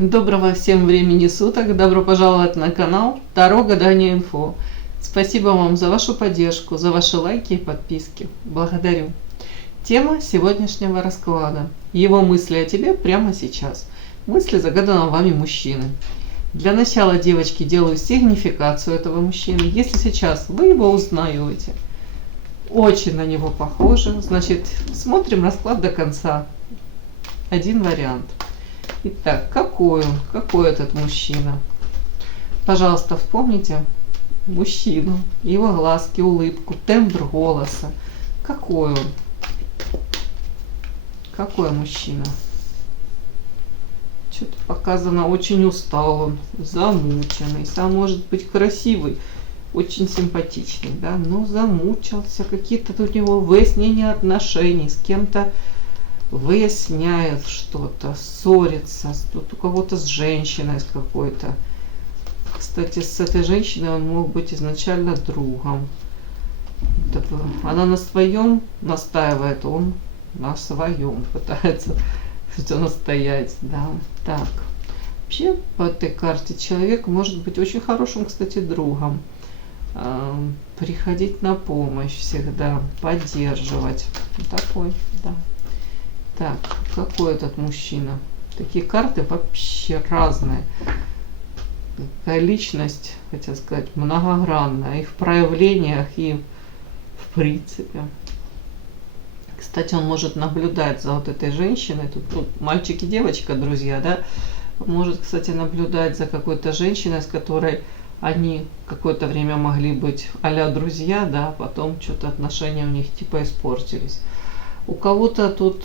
Доброго всем времени суток, добро пожаловать на канал Таро Гадание Инфо. Спасибо вам за вашу поддержку, за ваши лайки и подписки. Благодарю. Тема сегодняшнего расклада. Его мысли о тебе прямо сейчас. Мысли загаданного вами мужчины. Для начала, девочки, делаю сигнификацию этого мужчины. Если сейчас вы его узнаете, очень на него похоже, значит, смотрим расклад до конца. Один вариант. Итак, какой этот мужчина? Пожалуйста, вспомните мужчину, его глазки, улыбку, тембр голоса. Какой он? Какой мужчина? Что-то показано, очень устал он, замученный. Сам может быть красивый, очень симпатичный, да, но замучился. Какие-то тут у него выяснения отношений с кем-то. Выясняет что-то, ссорится, тут у кого-то с женщиной с какой-то. Кстати, с этой женщиной он мог быть изначально другом. Она на своем настаивает, он на своем пытается что настоять, да. Так, вообще по этой карте человек может быть очень хорошим, кстати, другом. Приходить на помощь всегда, поддерживать. Такой, да. Так, какой этот мужчина? Такие карты вообще разные. Такая личность, хотел сказать, многогранная. И в проявлениях, и в принципе. Кстати, он может наблюдать за вот этой женщиной. Тут мальчик и девочка, друзья, да? Может, кстати, наблюдать за какой-то женщиной, с которой они какое-то время могли быть а-ля друзья, да? Потом что-то отношения у них типа испортились. У кого-то тут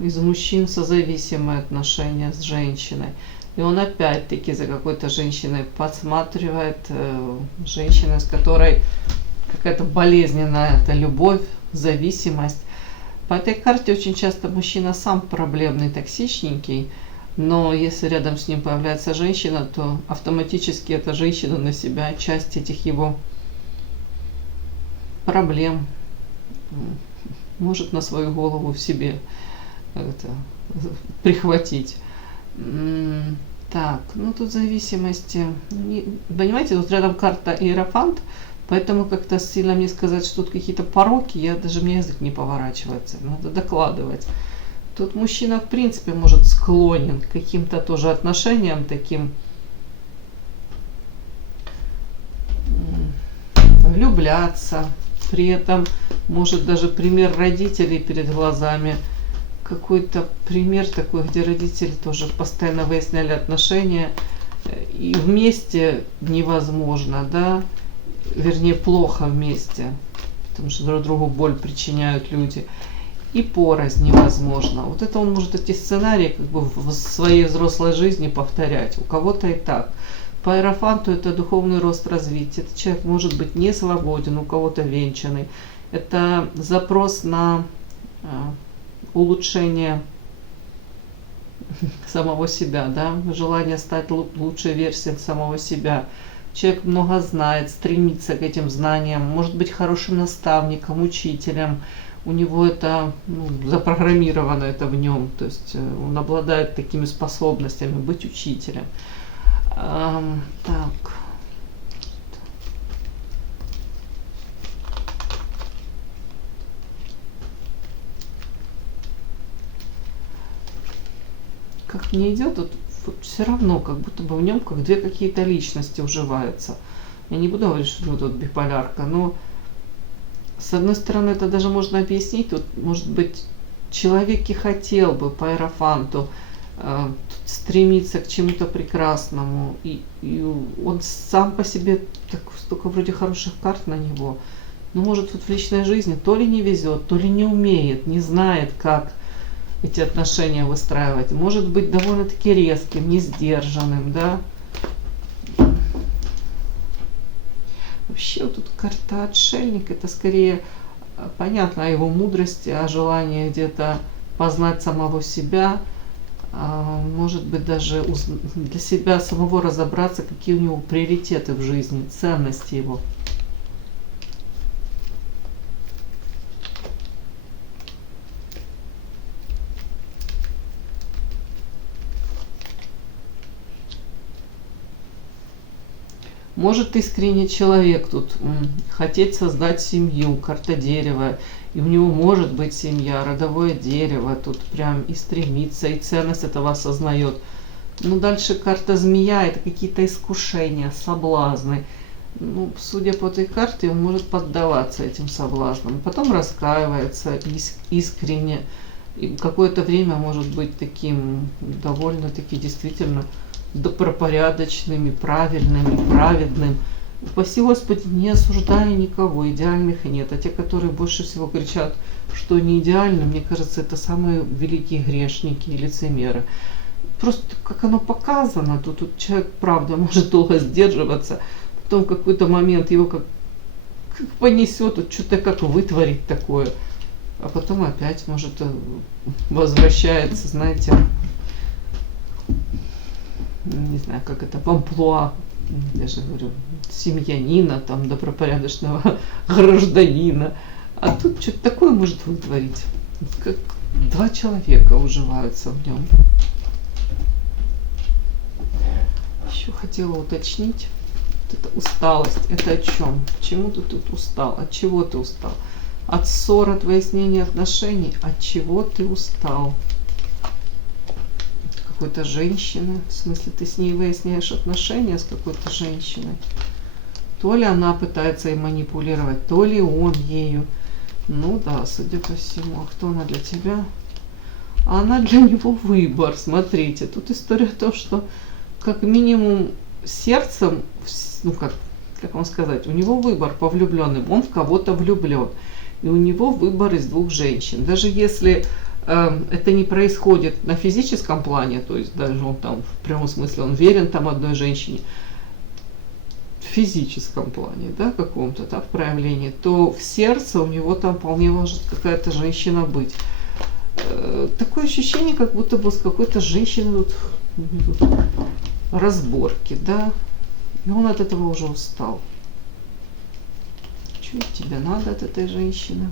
из мужчин созависимые отношения с женщиной. И он опять-таки за какой-то женщиной подсматривает, женщина, с которой какая-то болезненная это любовь, зависимость. По этой карте очень часто мужчина сам проблемный, токсичненький, но если рядом с ним появляется женщина, то автоматически эта женщина на себя часть этих его проблем может на свою голову в себе это, прихватить. Так, ну тут зависимости. Понимаете, тут рядом карта Иерофант, поэтому как-то сильно мне сказать, что тут какие-то пороки, даже мне язык не поворачивается, надо докладывать. Тут мужчина в принципе может склонен к каким-то тоже отношениям таким, влюбляться. При этом может даже пример родителей перед глазами. Какой-то пример такой, где родители тоже постоянно выясняли отношения. И вместе невозможно, да. Вернее, плохо вместе. Потому что друг другу боль причиняют люди. И порознь невозможно. Вот это он может эти сценарии как бы в своей взрослой жизни повторять. У кого-то и так. По Иерофанту это духовный рост, развитие. Этот человек может быть не свободен, у кого-то венчанный. Это запрос на улучшение самого себя, да? Желание стать лучшей версией самого себя. Человек много знает, стремится к этим знаниям, может быть хорошим наставником, учителем. У него это запрограммировано это в нем, то есть он обладает такими способностями быть учителем. Так. Как мне идет, вот все равно, как будто бы в нем как две какие-то личности уживаются. Я не буду говорить, что тут биполярка, но с одной стороны это даже можно объяснить. Тут, может быть, человек и хотел бы по Иерофанту стремиться к чему-то прекрасному, и он сам по себе столько вроде хороших карт на него, но может вот в личной жизни то ли не везет, то ли не умеет, не знает, как эти отношения выстраивать, может быть довольно-таки резким, не сдержанным, да. Вообще вот тут карта отшельник, это скорее понятно о его мудрости, о желании где-то познать самого себя, может быть даже для себя самого разобраться, какие у него приоритеты в жизни, ценности его. Может искренне человек тут хотеть создать семью, карта дерева, и у него может быть семья, родовое дерево, тут прям и стремится, и ценность этого осознает. Ну, дальше карта змея, это какие-то искушения, соблазны. Ну, судя по этой карте, он может поддаваться этим соблазнам. Потом раскаивается искренне. И какое-то время может быть таким довольно-таки действительно добропорядочным, правильным, и праведным. Упаси Господи, не осуждая никого, идеальных нет. А те, которые больше всего кричат, что не идеально, мне кажется, это самые великие грешники и лицемеры. Просто как оно показано, тут человек, правда, может долго сдерживаться, потом в какой-то момент его как понесет, вот что-то как вытворить такое, а потом опять может возвращается, знаете, не знаю, как это, в амплуа, я же говорю, семьянина, там, добропорядочного гражданина. А тут что-то такое может вытворить. Как два человека уживаются в нем. Еще хотела уточнить. Вот эта усталость, это о чем? Почему ты тут устал? От чего ты устал? От ссор, от выяснения отношений? От чего ты устал? Какой-то женщины, в смысле ты с ней выясняешь отношения с какой-то женщиной, то ли она пытается им манипулировать, то ли он ею. Ну да, судя по всему. А кто она для тебя? А она для него выбор. Смотрите, тут история о том, что как минимум сердцем, ну как вам сказать, у него выбор по влюбленным, он в кого-то влюблен. И у него выбор из двух женщин. Даже если это не происходит на физическом плане, то есть даже он там в прямом смысле он верен там одной женщине, в физическом плане, да, каком-то, да, в проявлении, то в сердце у него там вполне может какая-то женщина быть. Такое ощущение, как будто бы с какой-то женщиной тут разборки, да, и он от этого уже устал. Что тебе надо от этой женщины?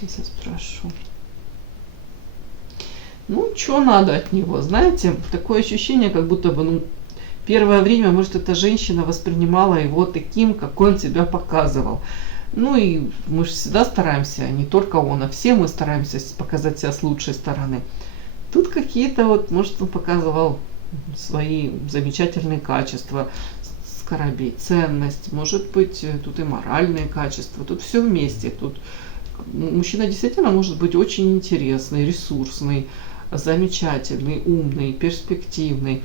Сейчас я спрошу. Ну, что надо от него? Знаете, такое ощущение, как будто бы, ну, первое время, может, эта женщина воспринимала его таким, какой он себя показывал. Ну и мы же всегда стараемся, не только он, а все мы стараемся показать себя с лучшей стороны. Тут какие-то вот, может, он показывал свои замечательные качества, скоробей, ценность, может быть, тут и моральные качества, тут все вместе. Тут мужчина действительно может быть очень интересный, ресурсный, замечательный, умный, перспективный.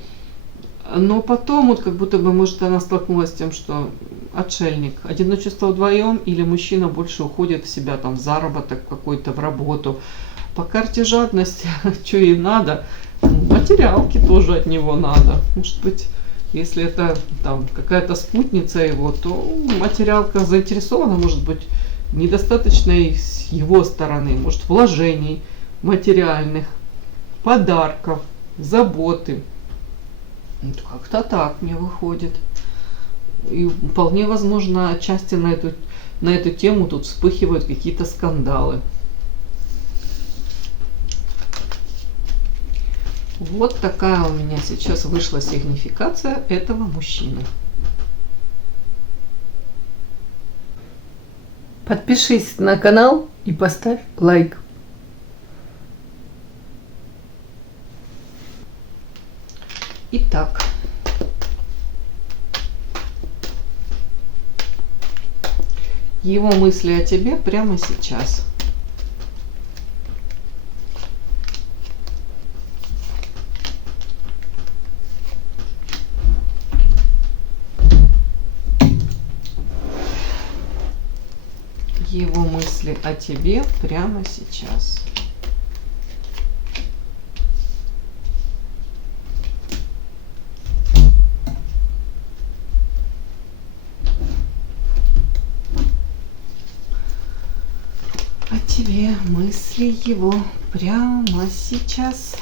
Но потом, вот как будто бы, может, она столкнулась с тем, что отшельник, одиночество вдвоем, или мужчина больше уходит в себя, там, в заработок какой-то, в работу. По карте жадности, что ей надо, материалки тоже от него надо. Может быть, если это там какая-то спутница его, то материалка заинтересована, может быть, недостаточной с его стороны, может, вложений материальных, подарков, заботы. Вот как-то так мне выходит. И вполне возможно, отчасти на эту тему тут вспыхивают какие-то скандалы. Вот такая у меня сейчас вышла сигнификация этого мужчины. Подпишись на канал и поставь лайк. Итак, его мысли о тебе прямо сейчас. Его мысли о тебе прямо сейчас. О тебе мысли его прямо сейчас.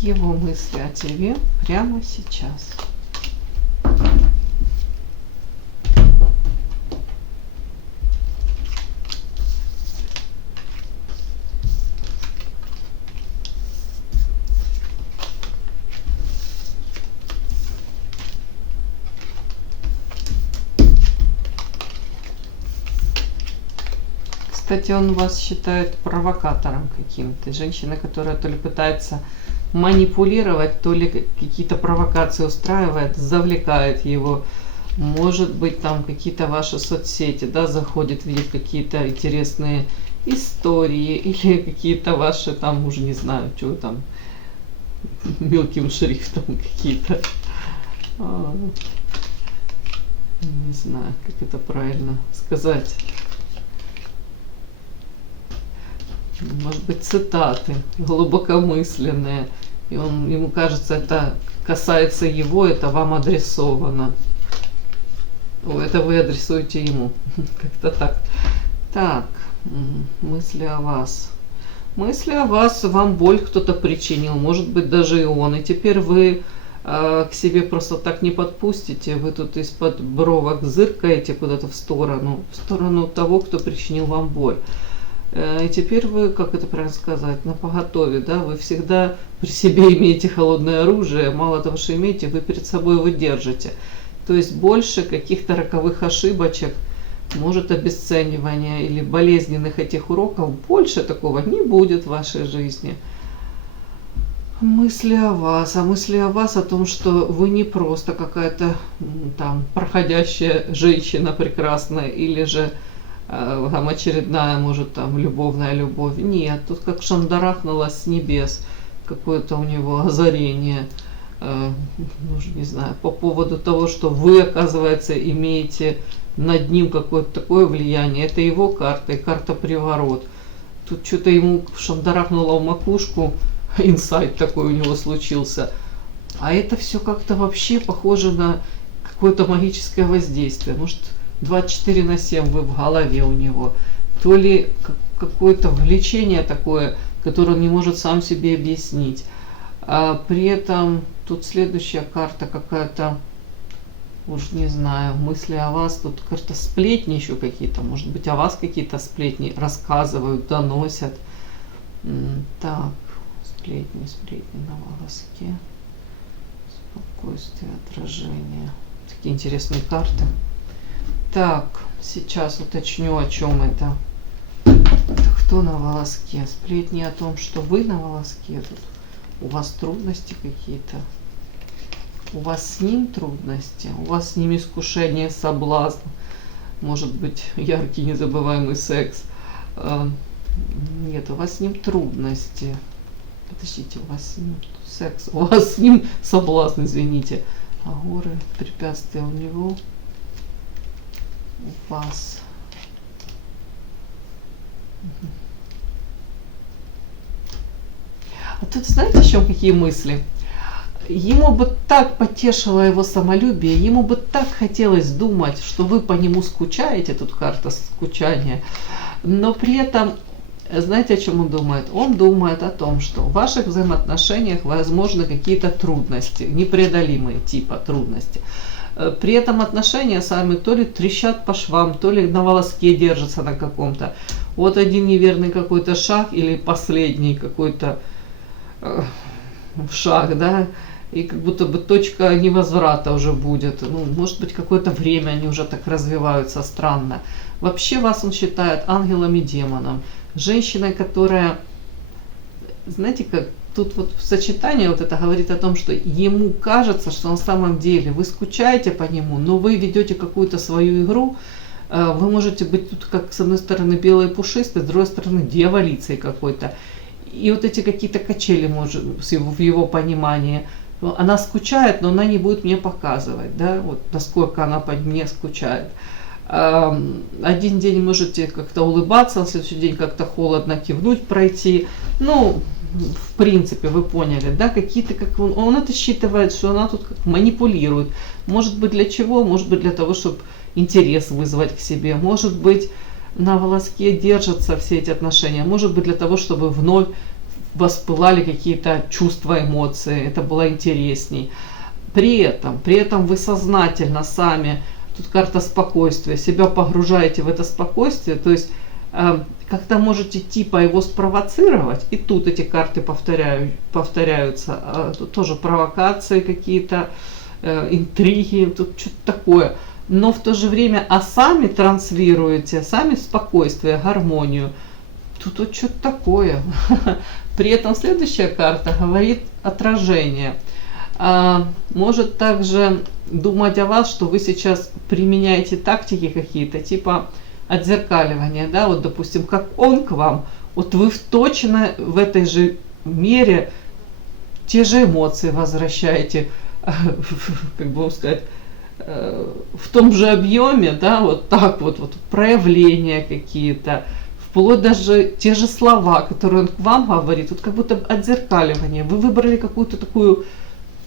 его мысли о тебе прямо сейчас. Кстати, он вас считает провокатором каким-то. Женщина, которая то ли пытается манипулировать, то ли какие-то провокации устраивает, завлекает его. Может быть, там какие-то ваши соцсети, да, заходит, видит какие-то интересные истории или какие-то ваши там, уже не знаю, что там, мелким шрифтом какие-то. Не знаю, как это правильно сказать. Может быть, цитаты глубокомысленные, и ему кажется, это касается его, это вам адресовано. Это вы адресуете ему. Как-то так. Так, мысли о вас. Мысли о вас, вам боль кто-то причинил, может быть, даже и он. И теперь вы к себе просто так не подпустите, вы тут из-под бровок зыркаете куда-то в сторону того, кто причинил вам боль. И теперь вы, как это правильно сказать, напоготове, да, вы всегда при себе имеете холодное оружие, мало того, что имеете, вы перед собой его держите. То есть больше каких-то роковых ошибочек, может обесценивания или болезненных этих уроков, больше такого не будет в вашей жизни. Мысли о вас, о том, что вы не просто какая-то там проходящая женщина прекрасная или же там очередная, может, там любовная любовь. Нет, тут как шандарахнулось с небес какое-то у него озарение, не знаю, по поводу того, что вы, оказывается, имеете над ним какое-то такое влияние. Это его карта и карта приворот. Тут что-то ему шандарахнуло в макушку, инсайт такой у него случился. А это все как-то вообще похоже на какое-то магическое воздействие. Может, 24/7 вы в голове у него, то ли какое-то влечение такое, которое он не может сам себе объяснить. А при этом тут следующая карта какая-то, уж не знаю, мысли о вас, тут как-то сплетни еще какие-то, может быть, о вас какие-то сплетни рассказывают, доносят. Так, сплетни на волоске, спокойствие, отражение. Такие интересные карты. Так, сейчас уточню, о чем это. Кто на волоске? Сплетни о том, что вы на волоске тут. У вас трудности какие-то. У вас с ним трудности. У вас с ним искушение, соблазн. Может быть, яркий, незабываемый секс. Нет, у вас с ним трудности. Подождите, у вас с ним секс. У вас с ним соблазн, извините. А горы, препятствия у него. У вас. А тут знаете, о чем какие мысли? Ему бы так потешило его самолюбие, ему бы так хотелось думать, что вы по нему скучаете, тут карта скучания, но при этом, знаете, о чем он думает? Он думает о том, что в ваших взаимоотношениях возможны какие-то трудности, непреодолимые типа трудности. При этом отношения сами то ли трещат по швам, то ли на волоске держатся на каком-то. Вот один неверный какой-то шаг или последний какой-то шаг, да, и как будто бы точка невозврата уже будет. Ну, может быть, какое-то время они уже так развиваются странно. Вообще вас он считает ангелом и демоном. Женщиной, которая, знаете, как тут вот сочетание вот это говорит о том, что ему кажется, что на самом деле вы скучаете по нему, но вы ведете какую-то свою игру. Вы можете быть тут как с одной стороны белой пушистой, с другой стороны дьяволицей какой-то. И вот эти какие-то качели, может, в его понимании. Она скучает, но она не будет мне показывать, да, вот насколько она по мне скучает. Один день можете как-то улыбаться, на следующий день как-то холодно кивнуть, пройти. Ну, в принципе, вы поняли, да, какие-то, как он это считывает, что она тут как манипулирует. Может быть, для чего? Может быть, для того, чтобы интерес вызвать к себе. Может быть, на волоске держатся все эти отношения. Может быть, для того, чтобы вновь воспылали какие-то чувства, эмоции, это было интересней. При этом вы сознательно сами, тут карта спокойствия, себя погружаете в это спокойствие, то есть как-то можете типа его спровоцировать, и тут эти карты повторяются, тут тоже провокации какие-то, интриги, тут что-то такое. Но в то же время, сами транслируете, сами спокойствие, гармонию. Тут вот что-то такое. При этом следующая карта говорит отражение. Может также думать о вас, что вы сейчас применяете тактики какие-то, типа отзеркаливания, да, вот допустим, как он к вам, вот вы точно в этой же мере те же эмоции возвращаете, как бы вам сказать, в том же объеме, да, вот так вот проявления какие-то, вплоть даже те же слова, которые он к вам говорит, вот как будто отзеркаливание. Вы выбрали какую-то такую,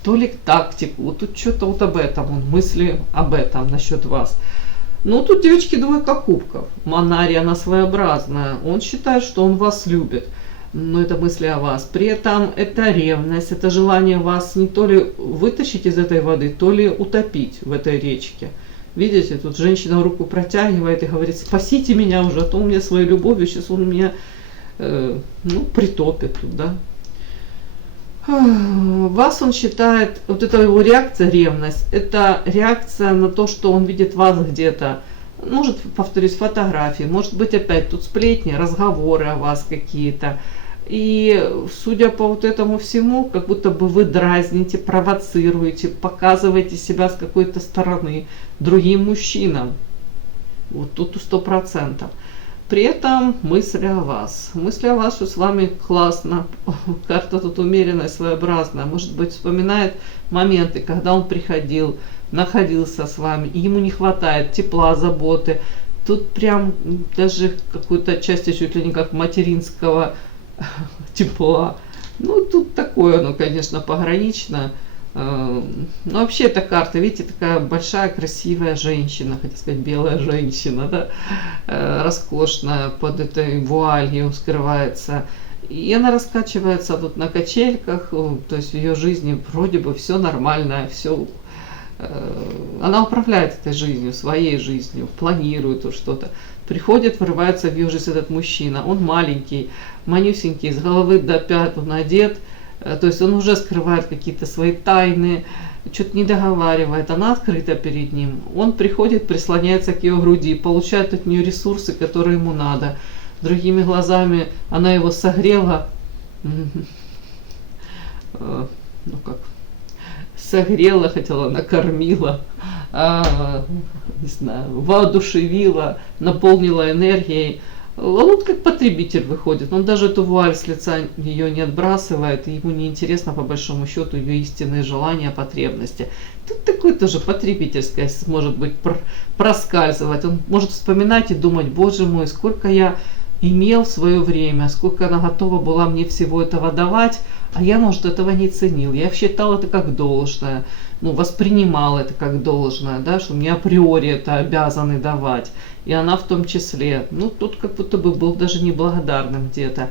то ли тактику, вот тут что-то вот об этом, он мысли об этом насчет вас. Ну, тут, девочки, двойка кубков. Манария, она своеобразная. Он считает, что он вас любит. Но это мысли о вас. При этом это ревность, это желание вас не то ли вытащить из этой воды, то ли утопить в этой речке. Видите, тут женщина руку протягивает и говорит: спасите меня уже, а то у меня своей любовью сейчас он меня притопит тут, да. Вас он считает, вот это его реакция, ревность, это реакция на то, что он видит вас где-то. Может, повторюсь, фотографии, может быть, опять тут сплетни, разговоры о вас какие-то. И судя по вот этому всему, как будто бы вы дразните, провоцируете, показываете себя с какой-то стороны другим мужчинам. Вот тут 100%. При этом мысли о вас. Мысли о вас, что с вами классно. Карта тут умеренная, своеобразная. Может быть, вспоминает моменты, когда он приходил, находился с вами, и ему не хватает тепла, заботы. Тут прям даже какой-то части чуть ли не как материнского тепла. Ну, тут такое, ну, конечно, погранично. Но вообще эта карта, видите, такая большая, красивая женщина, хотел сказать, белая женщина, да, роскошная, под этой вуалью скрывается. И она раскачивается тут на качельках, то есть в ее жизни вроде бы все нормально, все. Она управляет этой жизнью, своей жизнью, планирует что-то. Приходит, врывается в ее жизнь этот мужчина. Он маленький, манюсенький, с головы до пят он одет. То есть он уже скрывает какие-то свои тайны, что-то не договаривает. Она открыта перед ним. Он приходит, прислоняется к ее груди, получает от нее ресурсы, которые ему надо. Другими глазами она его согрела. Согрела, хотела, накормила, не знаю, воодушевила, наполнила энергией. Он как потребитель выходит, он даже эту вуаль с лица ее не отбрасывает, и ему не интересно по большому счету ее истинные желания, потребности. Тут такое тоже потребительское может быть проскальзывать. Он может вспоминать и думать: боже мой, сколько я имел в свое время, сколько она готова была мне всего этого давать, а я, может, этого не ценил. Я считал это как должное, воспринимал это как должное, да, что мне априори это обязаны давать. И она в том числе. Тут как будто бы был даже неблагодарным где-то.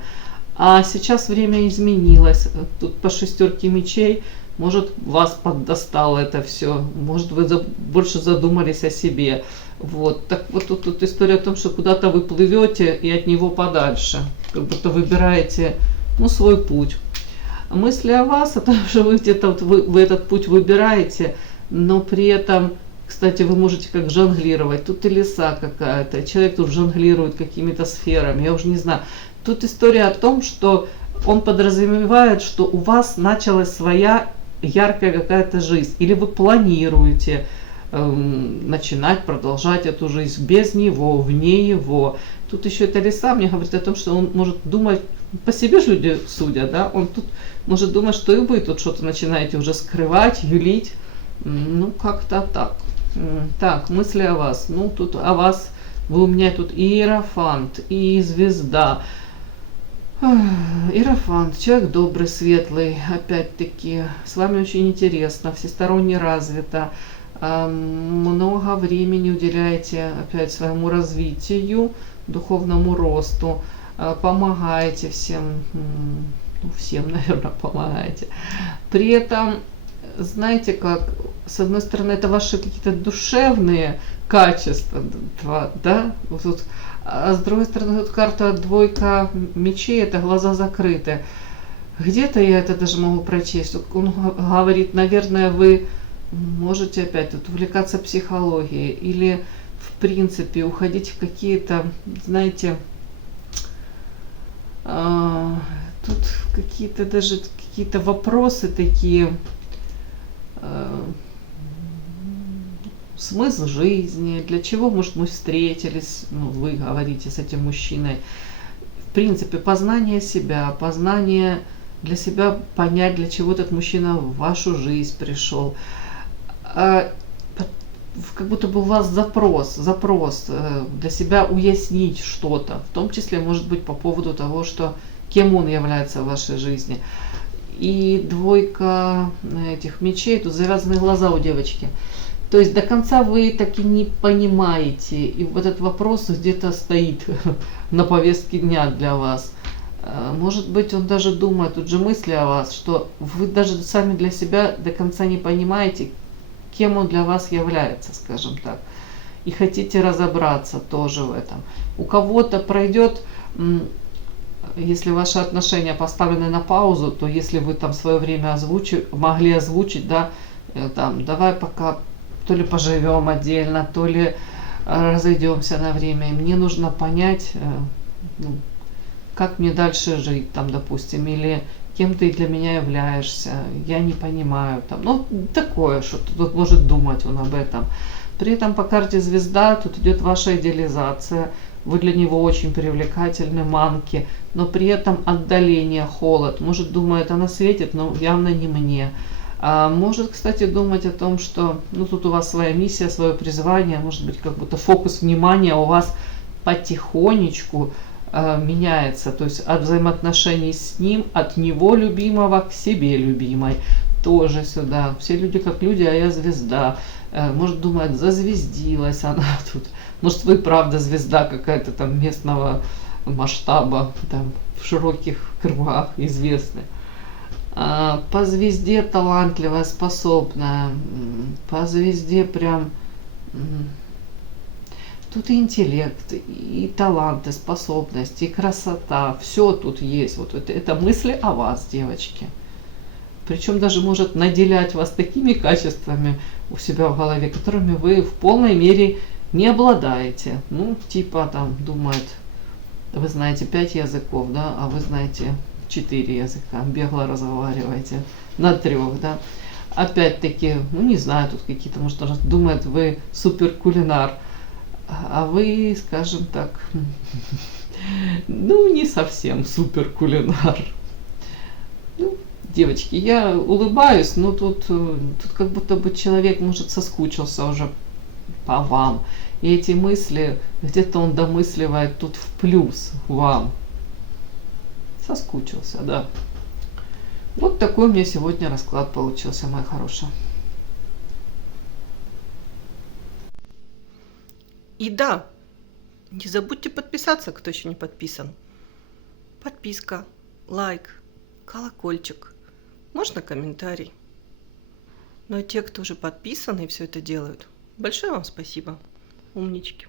А сейчас время изменилось. Тут по шестерке мечей. Может, вас поддостало это все. Может, вы больше задумались о себе. Вот. Так вот тут история о том, что куда-то вы плывете и от него подальше. Как будто выбираете свой путь. Мысли о вас, это что вы где-то вы этот путь выбираете, но при этом, кстати, вы можете как жонглировать. Тут и леса какая-то, человек тут жонглирует какими-то сферами, я уже не знаю. Тут история о том, что он подразумевает, что у вас началась своя яркая какая-то жизнь, или вы планируете начинать, продолжать эту жизнь без него, вне его. Тут еще это леса мне говорит о том, что он может думать, по себе же люди судят, да, он тут может думать, что и вы тут что-то начинаете уже скрывать, юлить, как-то так. Так, мысли о вас, тут о вас, вы у меня тут и иерофант, и звезда. Иерофант, человек добрый, светлый, опять-таки, с вами очень интересно, всесторонне развито, много времени уделяете опять своему развитию, духовному росту, помогаете всем, ну, всем, наверное, помогаете. При этом, знаете как, с одной стороны, это ваши какие-то душевные качества, да, вот тут, а с другой стороны, тут карта двойка мечей, это глаза закрыты. Где-то я это даже могу прочесть. Он говорит, наверное, вы можете опять тут увлекаться психологией или, в принципе, уходить в какие-то, знаете, тут какие-то даже какие-то вопросы такие, смысл жизни, для чего, может, мы встретились, ну, вы говорите с этим мужчиной. В принципе, познание себя, познание для себя, понять, для чего этот мужчина в вашу жизнь пришел. Как будто бы у вас запрос для себя уяснить что-то, в том числе, может быть, по поводу того, что кем он является в вашей жизни. И двойка этих мечей, тут завязаны глаза у девочки. То есть до конца вы так и не понимаете, и вот этот вопрос где-то стоит на повестке дня для вас. Может быть, он даже думает, тут же мысли о вас, что вы даже сами для себя до конца не понимаете, кем он для вас является, скажем так. И хотите разобраться тоже в этом. У кого-то пройдет, если ваши отношения поставлены на паузу, то если вы там в свое время могли озвучить, да, там, давай пока то ли поживем отдельно, то ли разойдемся на время. И мне нужно понять, как мне дальше жить, там, допустим, или кем ты для меня являешься, я не понимаю, там, ну, такое, что тут может думать он об этом. При этом по карте звезда тут идет ваша идеализация, вы для него очень привлекательны, манки, но при этом отдаление, холод. Может, думает, она светит, но явно не мне. А может, кстати, думать о том, что, ну, тут у вас своя миссия, свое призвание, может быть, как будто фокус внимания у вас потихонечку меняется, то есть от взаимоотношений с ним, от него любимого к себе любимой. Тоже сюда. Все люди как люди, а я звезда. Может, думает, зазвездилась она тут. Может, вы правда звезда какая-то там местного масштаба, там в широких кругах известны. По звезде талантливая, способная. По звезде прям... Тут и интеллект, и таланты, способности, и красота. Все тут есть. Вот это мысли о вас, девочки. Причем даже может наделять вас такими качествами у себя в голове, которыми вы в полной мере не обладаете. Ну, типа там думает, вы знаете 5 языков, да, а вы знаете 4 языка, бегло разговариваете на 3, да. Опять-таки, ну не знаю, тут какие-то, может, думает, вы супер кулинар, а вы, скажем так, ну не совсем супер кулинар. Ну, девочки, я улыбаюсь, но тут как будто бы человек, может, соскучился уже по вам. И эти мысли, где-то он домысливает тут в плюс вам. Соскучился, да. Вот такой у меня сегодня расклад получился, моя хорошая. И да, не забудьте подписаться, кто еще не подписан. Подписка, лайк, колокольчик, можно комментарий. Ну а те, кто уже подписаны и все это делают, большое вам спасибо, умнички.